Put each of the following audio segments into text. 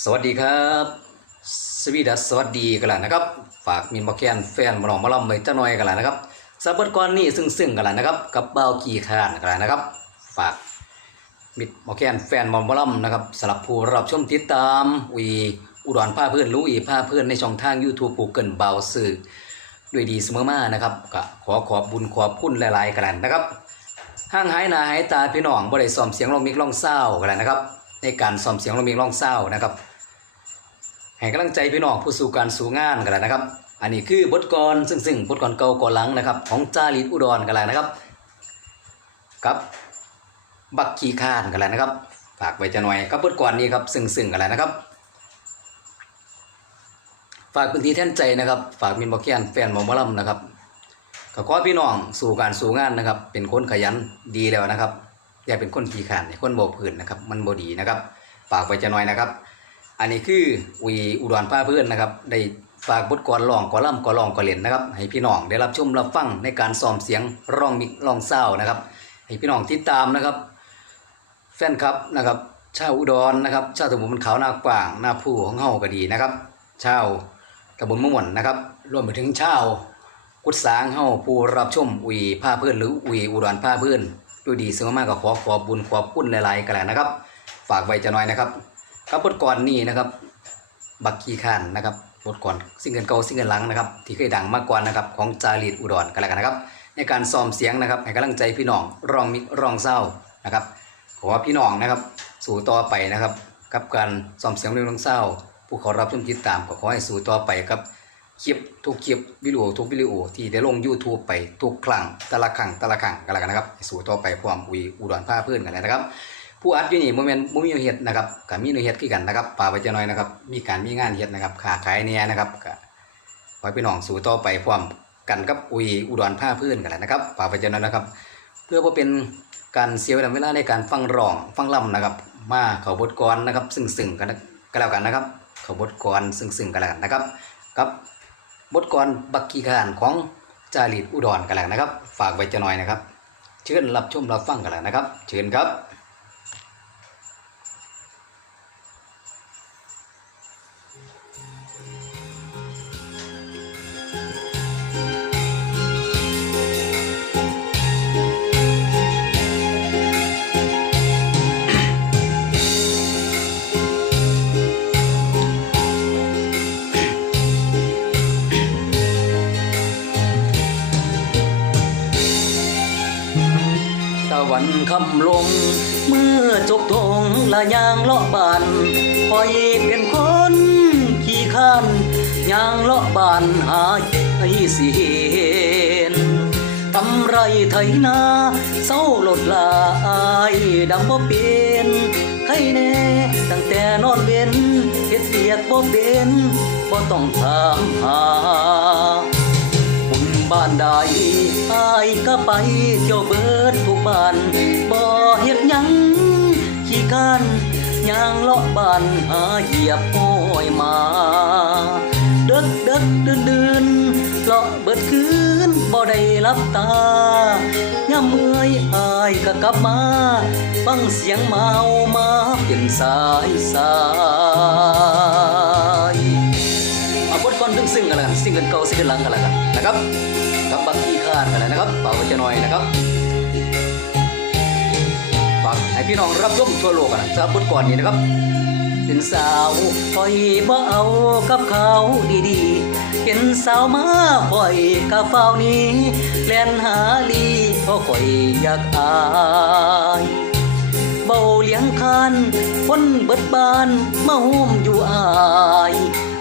สวัสดีครับ สวีดัสสวัสดีกันแล้วนะครับ ฝากมีมาแคนแฟนมาลองมาล่ำไปจ้าหน่อยกันแล้วนะครับสำหรับก่อนนี้ซึ่งซึ่งๆกันแล้วนะครับ กับเบากีคานกันแล้วนะครับ ฝากมิดมาแคนแฟนมาล่ำนะครับสำหรับผู้รับชมติดตามวีอุดรผ้าเพื่อนรู้อีผ้าเพื่อนในช่องทาง YouTube กูเกิลเบาสื่อด้วยดีเสมอมานะครับก็ขอขอบบุญขอบคุณหลายๆกันนะครับห่างหายหนาหายตาพี่น้องบ่ได้ซ้อมเสียงร้องมิกร้องเศร้ากันแล้วนะครับในการซ้อมเสียงร้องมิกร้องเศร้านะครับ ให้กำลังใจพี่น้องผู้สู่การสู่งานกันแล้วนะครับ อันนี้คือบทกรซึ่งซึ่งบทกรเก่าก่อนหลังนะครับ ของจารีตอุดรกันแล้วนะครับกับบักขีคานกันแล้วนะครับฝากไว้จะหน่อยกับบทกรนี้ครับซึ่งซึ่งกันแล้วนะครับ ฝากพื้นที่แท่นใจนะครับ ฝากมินบอกแกนแฟนหมอมอลำนะครับก็ขอพี่น้องสู่การสู่งานนะครับ เป็นคนขยันดีแล้วนะครับ อย่าเป็นคนขี้ขาดคนโบกพื้นนะครับ มันโบดีนะครับฝากไว้จะหน่อยนะครับ อันนี้คืออุยอุดรป้าเพื่อนนะครับได้ฝากบทกรร้องกอล่ำกอร้องกอเล่นนะครับให้พี่น้องได้รับชมรับฟังในการซ้อมเสียงร้องมิกร้องเศร้านะครับ ให้พี่น้องติดตามนะครับ แฟนคลับนะครับชาวอุดรนะครับชาวตำบลมันเขาวหน้ากว้างหน้าผู้ของเฮาก็ดีนะครับชาวตำบลม่วนนะครับรวมไปถึงชาวกุศางเฮาผู้รับชมอุยผ้าเพื่อนหรืออุยอุดรผ้าเพื่อนด้วยดีเสมอมากก็ขอขอบบุญขอบคุณหลายๆกันแหละนะครับ ฝากไว้จะน้อยนะครับ กับบทก่อนนี้นะครับ บักกี้คานนะครับบทก่อนซิงเกิลเก่าซิงเกิลหลังนะครับ ที่เคยดังมาก่อนะครับของจารีตอุดรกันแล้วกันนะครับ ในการซ้อมเสียงนะครับให้กำลังใจพี่น้องร้องมิกร้องเศร้านะครับขอว่าพี่น้องนะครับ สู่ต่อไปนะครับกับการซ้อมเสียงเรื่องร้องเศร้า ผู้ขอรับชมติดตามก็ขอให้สู่ต่อไปครับคลิปทุกคลิปวิดีโอทุกวิดีโอที่ได้ลง YouTube ไปทุกครั้งแต่ละครั้งแต่ละครั้งกันแล้วกันนะครับ สู่ต่อไปพร้อมอุยอุดรผ้าเพื่อนกันเลยนะครับ ผู้อัดอยู่นี่โมเมนต์โมมีเฮ็ดนะครับกับมีเนื้อเฮ็ดคือกันนะครับป่ากไว้จะน้อยนะครับ มีการมีงานเฮ็ดนะครับค้าขายเนี่ยนะครับก็ไว้พี่น้องสู่ต่อไปพร้อมกันกับอุยอุดรผ้าพื่อนกันแหละนะครับป่ากไว้จะน้อยนะครับ เพื่อว่าเป็นการเสียเวลาเวลาในการฟังร้องฟังล่ำนะครับ มาเขาบทกรนะครับ ซึ่งซึ่งกันก็แล้วกันนะครับ เขาบทกรซึ่งซึ่งกันแล้วกันนะครับกับบทกรบักกีขานของจารีตอุดรกันแล้วนะครับ ฝากไว้จะน่อยนะครับ เชิญรับชมรับฟังกันแล้วนะครับ เชิญครับ งละยางเลาะบานคอยเป็นคนขี้ข้านยางเลาะบานหาให้สิเห็นทำไรไถนาเศร้าหลดลายดำบ่เป็นใครแน่ตั้งแต่นอนเว้นเฮ็ดเบียกบ่เป็นบ่ต้องถามหาบุญบ้านใดอายก็ไปเที่ยวเบิดทุกบ้านบ่เฮ็ดหยัง ขี้กานย่างเลาะบ้านหาเหยียบห้อยมาดึกดึกดื่นดื่นเลาะเบิดคืนบ่ได้รับตายามเมื่อยอายก็กลับมาฟังเสียงเมามาเป็นสายสายเอาบทก่อนซึ่งซึ่งกันแล้วกันซิงกิลเก่าซิงกิลหลังกันแล้วกันนะครับกับบักกี้คานกันเลยนะครับเป่าไว้จะหน่อยนะครับากให้พี่น้องรับชมทั่วโลกกันะสำหรับบทก่อนนี้นะครับ เป็นสาวคอยบ่เอากับเขาดีๆ เป็นสาวมาคอยกับเฝ้านี้แล่นหาลีเพราะคอยอยากอายเบาเลี้ยงคานคนเบิดบานมาหุ้มอยู่อาย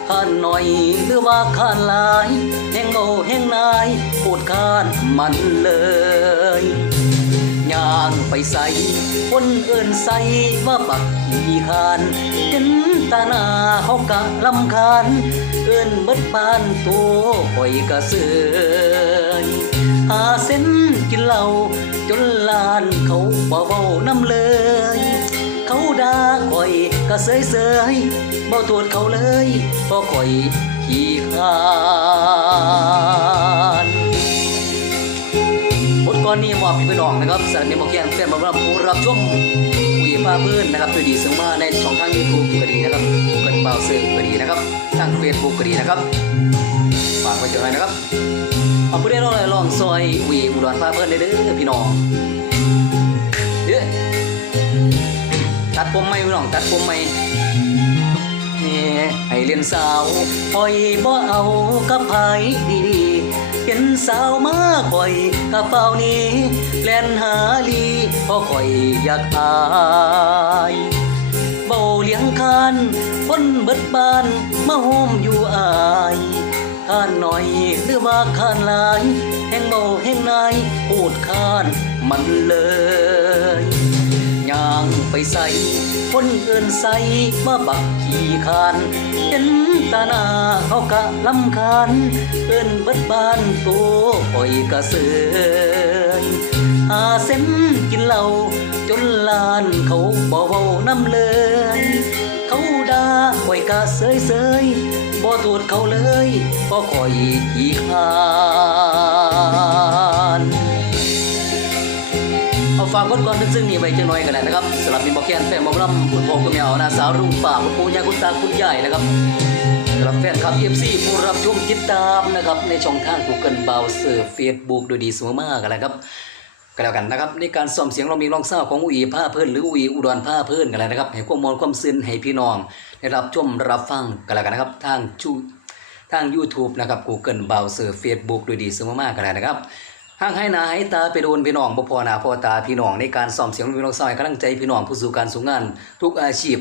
ข้านหน่อยหรือว่าข้านหลายแห่งเบาแห่งนายโคตรข้านมันเลย ย่างไปใส่คนเอินใส่ว่าปักขี่คานเห็นตาหน้าเขากะลำคาญ เอินเบิดบานตัวคอยกระเสยหาเส้นกินเหล้าจนลานเขาเบาๆน้ำเลย เขาด่าคอยก็เสยเสยบ่โทษเขาเลยเพราะคอยขี้ข้าน บทกรนี้มอบให้พี่น้องนะครับสารนิมบอกแกนแฟนบำรับผู้รับชมวีฟ้าพื้นนะครับด้วยดีเสริมาในช่องทาง YouTube ก็ดีนะครับกูเกิลเบาเซอร์ก็ดีนะครับทาง Facebook ก็ดีนะครับฝากไว้เจอหน่อยนะครับเอาผู้ได้ลองเลยลองซอยวีอุดรฟ้าเพิ่นได้เด้อพี่น้องเด้อตัดผมไหมพี่น้องตัดผมไหมนี่ให้เรียนสาวคอยบ่เอากับไผดี เห็นสาวมาคอยกับเฝ้านี้แล่นหาลีพราะคอยอยากอายเบาเลี้ยงคานคนเบิดบานมาโฮมอยู่อายคานหน่อยหรือว่าคานหลายแห่งเบาแห่งนายพูดคานมันเลย ย่างไปใส่คนเอินใส่มาบักขี่คานเห็นตาหน้าเขากะลำคาญเอินเบิดบ้านตัวปล่อยกระเสือนหาเส้นกินเหล้าจนลานเขาบ่เว้าน้ำเลยเขาด่าปล่อยกะเสยเสยบ่ตรวจเขาเลยบ่คอยขี่คาน เอาฝากกดก่อนซึ่งนี่ไว้จังน้อยกันแหละนะครับสำหรับมีบอกแกนแฟนมอมลำคุณพ่อคุณแม่นาสาวรุ่งป่าคุณปู่ย่าคุณตาคุณยายนะครับสำหรับแฟนคลับเอฟซีผู้รับชมติดตามนะครับในช่องทาง Google b r o w s e r Facebook โดยดีสมมากกันแหละครับก็แล้วกันนะครับในการซ่อมเสียงเรามีรองเศร้าของอุอีผ้าเพิ่อนหรืออุอีอุดรผ้าเพิ่อนกันแล้วนะครับให้ความมวลความซึ้นให้พี่น้อง ได้รับชมรับฟังกันแล้วกันนะครับ ทางชูทาง YouTube นะครับ Google Browser Facebook โดยดีเสมอมากกันแล้วนะครับ ห่างให้นาให้ตาไปโดนพี่น้องบ่พอหนาพอตาพี่น้องในการซ่อมเสียงพี่น้องซอยกำลังใจพี่น้องผู้สู่การสู่งาน ทุกอาชีพ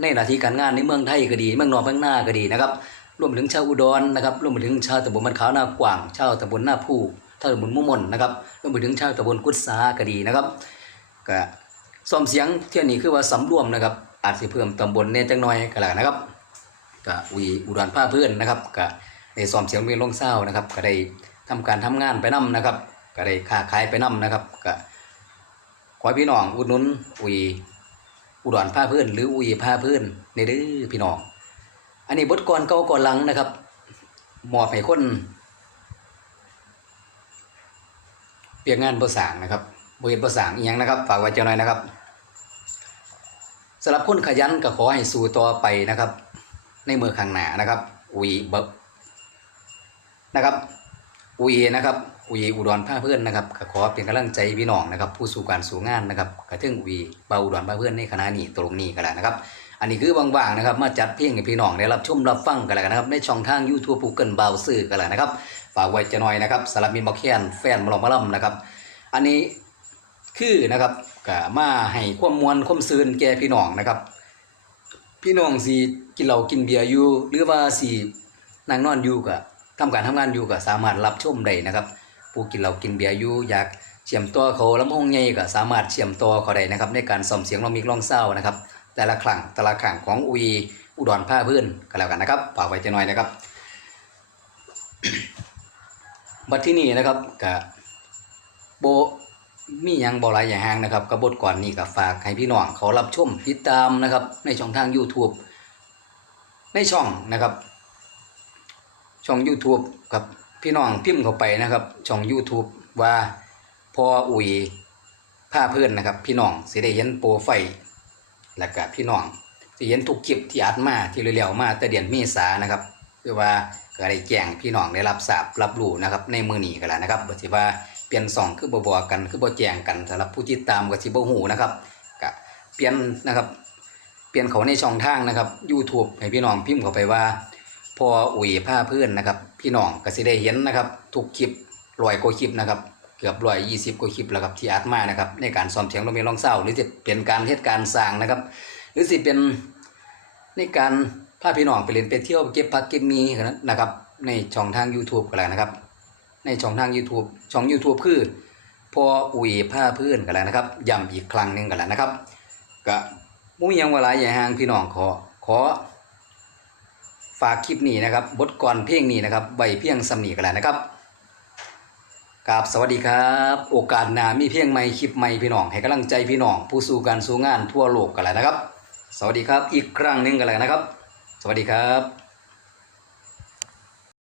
ในหน้าที่การงานในเมืองไทยก็ดี เมืองนอกเมืองหน้าก็ดีนะครับรวมถึงชาวอุดรนะครับรวมถึงชาวตำบลมันขาวหน้ากว่างชาวตำบลหน้าผู้ชาวตำบลมุ่มนนะครับรวมถึงชาวตำบลกุศาก็ดีนะครับก็ซ่อมเสียงเที่ยนี้คือว่าสำรวมนะครับ อาจสิเพิ่มตำบลเนี่ยจังน้อยก็แล้วนะครับก็วีอุดรผ้าเพื่อนนะครับก็ได้ซ้อมเสียงเวียนลงเศร้านะครับก็ได้ทำการทำงานไปนํนะครับ ก็ได้ค้าขายไปนํนะครับก็ขอพี่น้องอุดหนุนวีอุดรผ้าพื่อนหรือวีผ้าพื่อนในเด้อพี่น้อง อันนี้บทกรเก่าก่อนหลังนะครับมอบให้คนเปียนงานภาษางนะครับบริเวณภาษางอีกอย่างนะครับ ฝากไว้เจ้าหน่อยนะครับสำหรับคนขยันก็ขอให้สู้ต่อไปนะครับ ในมือข้างหน้านะครับ อุยเบิกนะครับ อุยนะครับ อุยอุดรผ้าเพื่อนนะครับก็ขอเป็นกำลังใจพี่น้องนะครับผู้สู่การสู่งานนะครับกระทึงอุยเบาอุดรผ้าเพื่อนในคณะนี้ตรงนี้ก็แล้วนะครับ อันนี้คือว่างๆนะครับมาจัดเพลงให้พี่น้องได้รับชมรับฟังกันแล้วนะครับในช่องทาง YouTube กูเกิลเบาซื่อกันแล้วนะครับฝากไว้จะหน่อยนะครับสำหรับมินบอกแคนแฟนมาลองมาล่ำนะครับอันนี้คือนะครับก็มาให้ความมวลความซืนแก่พี่น้องนะครับ พี่น้องสิกินเหล้ากินเบียร์อยู่หรือว่าสินั่งนอนอยู่ก็ทำการทำงานอยู่ก็สามารถรับชมได้นะครับ ผู้กินเหล้ากินเบียร์อยู่อยากเชื่อมต่อเขาลำโพงใหญ่ก็สามารถเชื่อมต่อเขาได้นะครับ ในการซ่อมเสียงลองมิกลองเศร้านะครับ แต่ละครั้งแต่ละครั้งของอุยอุดรผ้าพื่อนก็แล้วกันนะครับฝากไว้จะหน่อยนะครับบัดที่นี่นะครับกับโบมียังบ่หลายอย่างห่างนะครับกับบทก่อนนี้กับฝากให้พี่น้องเขารับชมติดตามนะครับในช่องทาง YouTube ในช่องนะครับ ช่อง YouTube กับ พี่น้องพิมพ์เข้าไปนะครับช่อง YouTube ว่าพออุยผ้าเพื่อนนะครับ พี่น้องสิได้เห็นโปรไฟล์แล้วก็พี่น้องสิเห็นทุกคลิปที่อัดมาที่เร็วๆมาแต่เดือนเมษานะครับคือว่าก็ได้แจ้งพี่น้องได้รับทราบรับรู้นะครับในมือหนี้ก็แล้วนะครับบ่สิว่าเปลี่ยนสองคือบ่บอกกันคือบ่แจ้งกันสำหรับผู้ติดตามก็สิบ่ฮู้นะครับก็เปลี่ยนนะครับ เปลี่ยนเขาในช่องทางนะครับ YouTube ให้พี่น้องพิมพ์เข้าไปว่า พออุ๋ยผ้าเพื่อนนะครับ พี่น้องก็สิได้เห็นนะครับ ทุกคลิปร้อยโกคลิปนะครับ เกือบร้อยยี่สิบโกคลิปแล้วครับที่อัดมานะครับ ในการซ้อมเสียงลมเมลองเศร้า หรือจะเป็นการเทศการสร้างนะครับ หรือสิเป็นในการพาพี่น้องไปเล่นไปเที่ยวไปเก็บพักเก็บมีนะครับ ในช่องทาง YouTube ก็แล้วนะครับ ในช่องทาง YouTube ช่อง YouTube คือพออุ๋ยผ้าเพื่อนกันแล้วนะครับย้ำอีกครั้งหนึ่งกันแล้วนะครับก็มุ้ยยังเวลายใหญ่ห่างพี่น้องขอขอ ฝากคลิปนี้นะครับ บทก่อนเพลงนี้นะครับใบเพียงสำนีกันแล้วนะครับกราบสวัสดีครับ โอกาสหน้ามีเพียงใหม่คลิปใหม่พี่น้อง ให้กำลังใจพี่น้อง ผู้สู่การสู้งานทั่วโลกกันแล้วนะครับ สวัสดีครับ อีกครั้งหนึ่งกันแล้วนะครับ สวัสดีครับ